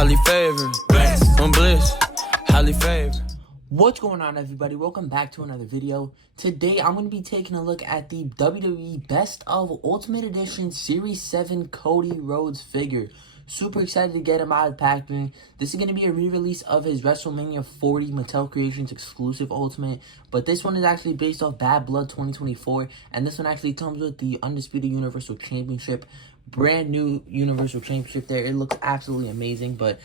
highly favored, on bliss, highly favored. What's going on, everybody? Welcome back to another video. Today I'm going to be taking a look at the WWE Best of Ultimate Edition Series 7 Cody Rhodes figure. Super excited to get him out of packaging. This is going to be a re-release of his WrestleMania 40 Mattel Creations exclusive Ultimate, but this one is actually based off Bad Blood 2024, and this one actually comes with the Undisputed Universal Championship, brand new Universal Championship there. It looks absolutely amazing, but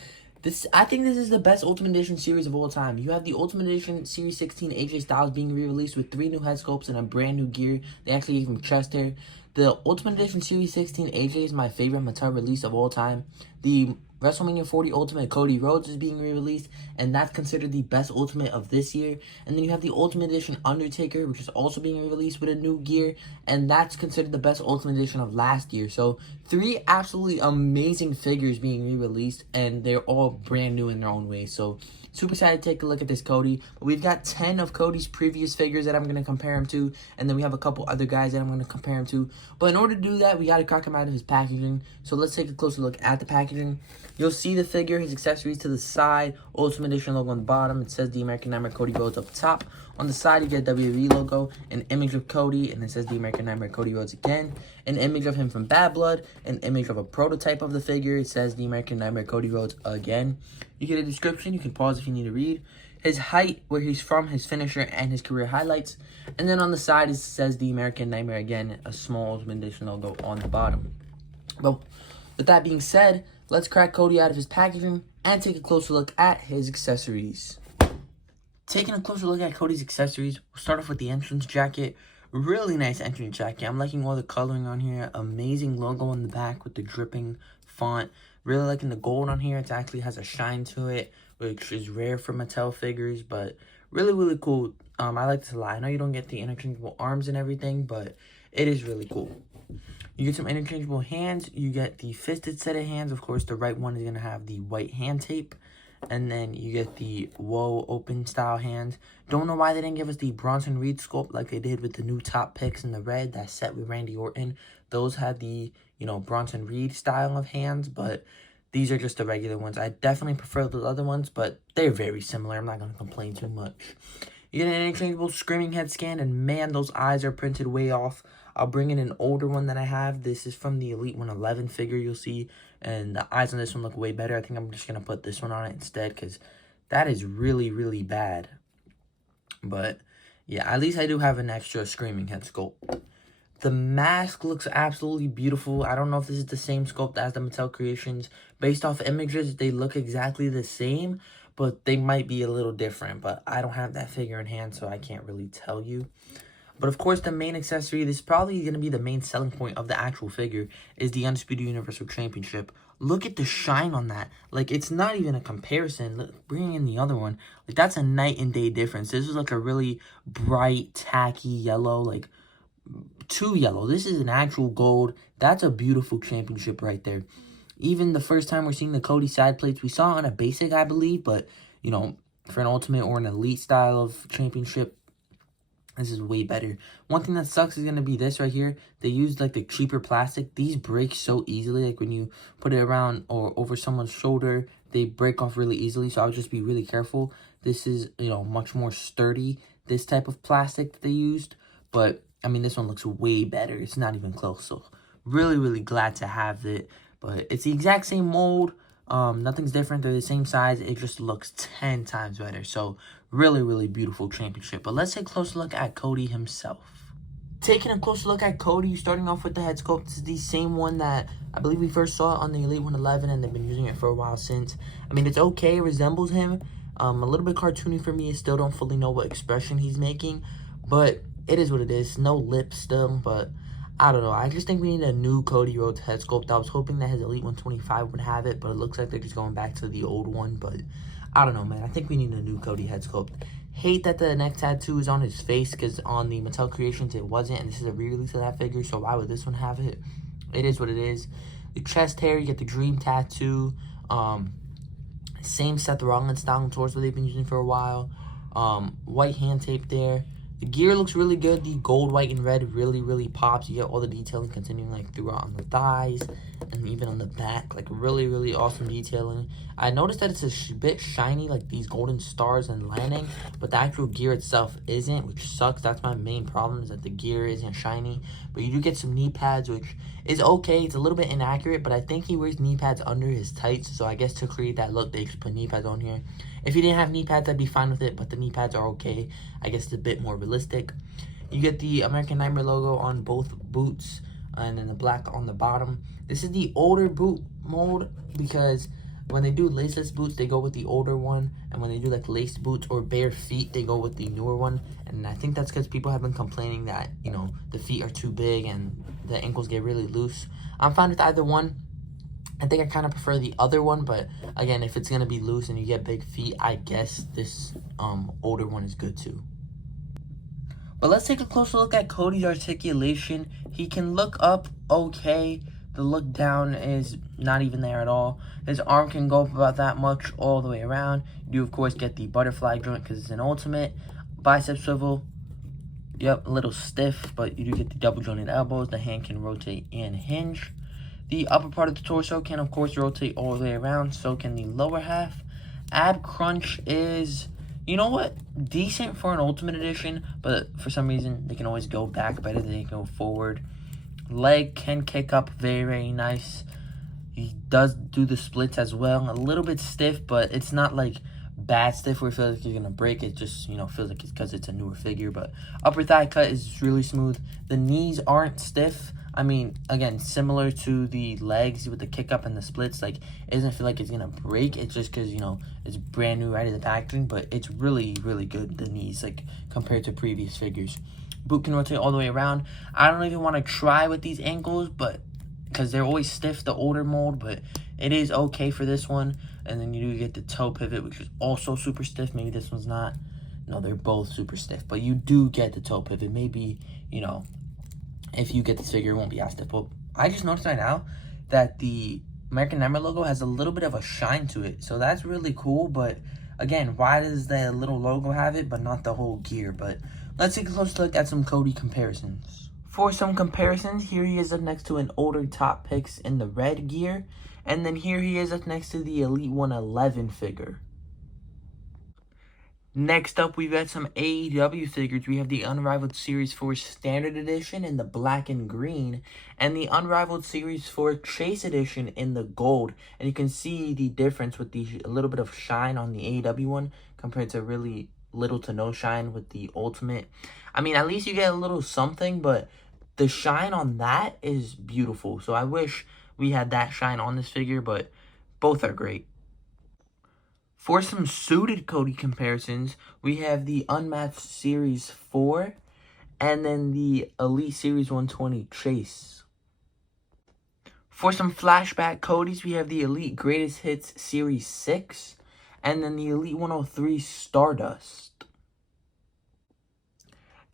I think this is the best Ultimate Edition series of all time. You have the Ultimate Edition Series 16 AJ Styles being re-released with 3 new head sculpts and a brand new gear. They actually gave him chest hair. The Ultimate Edition Series 16 AJ is my favorite Mattel release of all time. The WrestleMania 40 Ultimate Cody Rhodes is being re-released, and that's considered the best Ultimate of this year. And then you have the Ultimate Edition Undertaker, which is also being re-released with a new gear, and that's considered the best Ultimate Edition of last year. So 3 absolutely amazing figures being re-released, and they're all brand new in their own way. So super excited to take a look at this Cody. We've got 10 of Cody's previous figures that I'm going to compare him to, and then we have a couple other guys that I'm going to compare him to. But in order to do that, we got to crack him out of his packaging. So let's take a closer look at the packaging. You'll see the figure, his accessories to the side, Ultimate Edition logo on the bottom. It says the American Nightmare Cody Rhodes up top. On the side, you get a WWE logo, an image of Cody, and it says the American Nightmare Cody Rhodes again. An image of him from Bad Blood, an image of a prototype of the figure. It says the American Nightmare Cody Rhodes again. You get a description. You can pause if you need to read. His height, where he's from, his finisher, and his career highlights. And then on the side, it says the American Nightmare again, a small Ultimate Edition logo on the bottom. But with that being said, let's crack Cody out of his packaging and take a closer look at his accessories. Taking a closer look at Cody's accessories, we'll start off with the entrance jacket. Really nice entrance jacket. I'm liking all the coloring on here. Amazing logo on the back with the dripping font. Really liking the gold on here. It actually has a shine to it, which is rare for Mattel figures, but really cool. I like this a lot. I know you don't get the interchangeable arms and everything, but it is really cool. You get some interchangeable hands. You get the fisted set of hands. Of course, the right one is going to have the white hand tape. And then you get the Whoa open style hands. Don't know why they didn't give us the Bronson Reed sculpt like they did with the new top picks in the red, that set with Randy Orton. Those had the, Bronson Reed style of hands, but these are just the regular ones. I definitely prefer those other ones, but they're very similar. I'm not going to complain too much. You get an interchangeable screaming head scan, and man, those eyes are printed way off. I'll bring in an older one that I have. This is from the Elite 111 figure you'll see, and the eyes on this one look way better. I think I'm just going to put this one on it instead because that is really bad. But yeah, at least I do have an extra screaming head sculpt. The mask looks absolutely beautiful. I don't know if this is the same sculpt as the Mattel Creations. Based off images, they look exactly the same, but they might be a little different. But I don't have that figure in hand, so I can't really tell you. But of course, the main accessory, this is probably going to be the main selling point of the actual figure, is the Undisputed Universal Championship. Look at the shine on that. Like, it's not even a comparison. Look, bringing in the other one, like, that's a night and day difference. This is like a really bright, tacky yellow, like, too yellow. This is an actual gold. That's a beautiful championship right there. Even the first time we're seeing the Cody side plates, we saw it on a basic, I believe, but, for an ultimate or an elite style of championship, this is way better. One thing that sucks is going to be this right here. They used like the cheaper plastic. These break so easily. Like when you put it around or over someone's shoulder, they break off really easily. So I would just be really careful. This is, much more sturdy, this type of plastic that they used. But, I mean, this one looks way better. It's not even close. So really glad to have it. But it's the exact same mold. Nothing's different. They're the same size. It just looks 10 times better. So really beautiful championship. But let's take a closer look at Cody himself. Taking a closer look at Cody, starting off with the head sculpt. This is the same one that I believe we first saw on the Elite 111, and they've been using it for a while since. I mean, it's okay. It resembles him. A little bit cartoony for me. I still don't fully know what expression he's making, but it is what it is. No lips still, but I don't know. I just think we need a new Cody Rhodes head sculpt. I was hoping that his Elite 125 would have it, but it looks like they're just going back to the old one. But I don't know, man. I think we need a new Cody head sculpt. Hate that the neck tattoo is on his face because on the Mattel Creations it wasn't, and this is a re-release of that figure, so why would this one have it? It is what it is. The chest hair, you get the Dream tattoo. Same Seth Rollins style and torso they've been using for a while. White hand tape there. The gear looks really good. The gold, white, and red really pops. You get all the detailing continuing like throughout on the thighs and even on the back. Like really awesome detailing. I noticed that it's a bit shiny, like these golden stars and landing, but the actual gear itself isn't, which sucks. That's my main problem, is that the gear isn't shiny. But you do get some knee pads, which is okay. It's a little bit inaccurate, but I think he wears knee pads under his tights, so I guess to create that look, they just put knee pads on here. If he didn't have knee pads, I'd be fine with it, but the knee pads are okay. I guess it's a bit more realistic. You get the American Nightmare logo on both boots, and then the black on the bottom. This is the older boot mold, because when they do laceless boots, they go with the older one, and when they do like laced boots or bare feet, they go with the newer one. And I think that's because people have been complaining that, you know, the feet are too big and the ankles get really loose. I'm fine with either one. I think I kind of prefer the other one, but again, if it's going to be loose and you get big feet, I guess this older one is good too. But let's take a closer look at Cody's articulation. He can look up okay. The look down is not even there at all. His arm can go up about that much all the way around. You do, of course, get the butterfly joint because it's an ultimate. Bicep swivel. Yep, a little stiff, but you do get the double jointed elbows. The hand can rotate and hinge. The upper part of the torso can, of course, rotate all the way around. So can the lower half. Ab crunch is, you know what, decent for an Ultimate Edition, but for some reason, they can always go back better than they can go forward. Leg can kick up very nice. He does do the splits as well. A little bit stiff, but it's not like bad stiff where it feels like you're gonna break. It just, you know, feels like it's because it's a newer figure. But upper thigh cut is really smooth. The knees aren't stiff. I mean, again, similar to the legs with the kick up and the splits, like, it doesn't feel like it's gonna break. It's just because, you know, it's brand new right at the packaging, but it's really good, the knees, like, compared to previous figures. Boot can rotate all the way around. I don't even want to try with these ankles, but because they're always stiff, the older mold, but it is okay for this one. And then you do get the toe pivot, which is also super stiff. Maybe this one's not. No, they're both super stiff, but you do get the toe pivot. Maybe, you know, if you get this figure, it won't be as stiff. But I just noticed right now that the American Nightmare logo has a little bit of a shine to it. So that's really cool. But again, why does the little logo have it, but not the whole gear? But let's take a close look at some Cody comparisons. For some comparisons, here he is up next to an older Top Picks in the red gear. And then here he is up next to the Elite 111 figure. Next up, we've got some AEW figures. We have the Unrivaled Series 4 Standard Edition in the black and green, and the Unrivaled Series 4 Chase Edition in the gold. And you can see the difference with the a little bit of shine on the AEW one compared to really little to no shine with the Ultimate. I mean, at least you get a little something, but the shine on that is beautiful. So I wish we had that shine on this figure, but both are great. For some suited Cody comparisons, we have the Unmatched Series 4 and then the Elite Series 120 Chase. For some flashback Codys, we have the Elite Greatest Hits Series 6 and then the Elite 103 Stardust.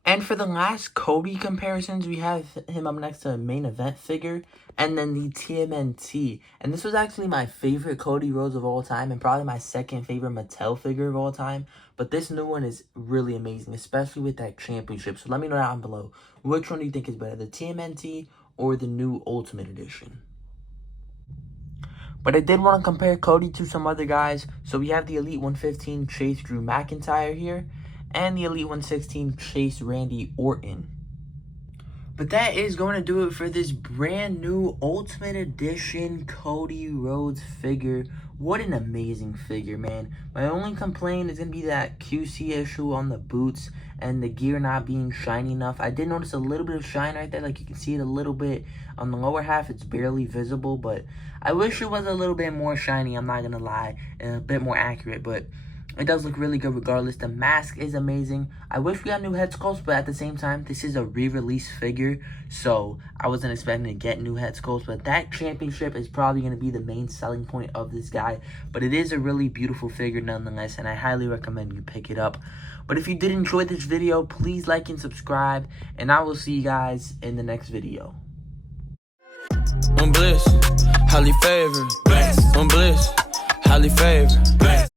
And for the last Cody comparisons, we have him up next to a main event figure and then the TMNT. And this was actually my favorite Cody Rhodes of all time and probably my second favorite Mattel figure of all time. But this new one is really amazing, especially with that championship. So let me know down below, which one do you think is better, the TMNT or the new Ultimate Edition? But I did want to compare Cody to some other guys. So we have the Elite 115 Chase Drew McIntyre here, and the Elite 116 Chase Randy Orton. But that is going to do it for this brand new Ultimate Edition Cody Rhodes figure. What an amazing figure, man. My only complaint is going to be that QC issue on the boots and the gear not being shiny enough. I did notice a little bit of shine right there. Like, you can see it a little bit on the lower half. It's barely visible, but I wish it was a little bit more shiny, I'm not going to lie, and a bit more accurate, but it does look really good regardless. The mask is amazing. I wish we got new head sculpts, but at the same time, this is a re-release figure, so I wasn't expecting to get new head sculpts. But that championship is probably going to be the main selling point of this guy. But it is a really beautiful figure nonetheless, and I highly recommend you pick it up. But if you did enjoy this video, please like and subscribe, and I will see you guys in the next video. I'm bliss, highly favored. I'm bliss, highly favored.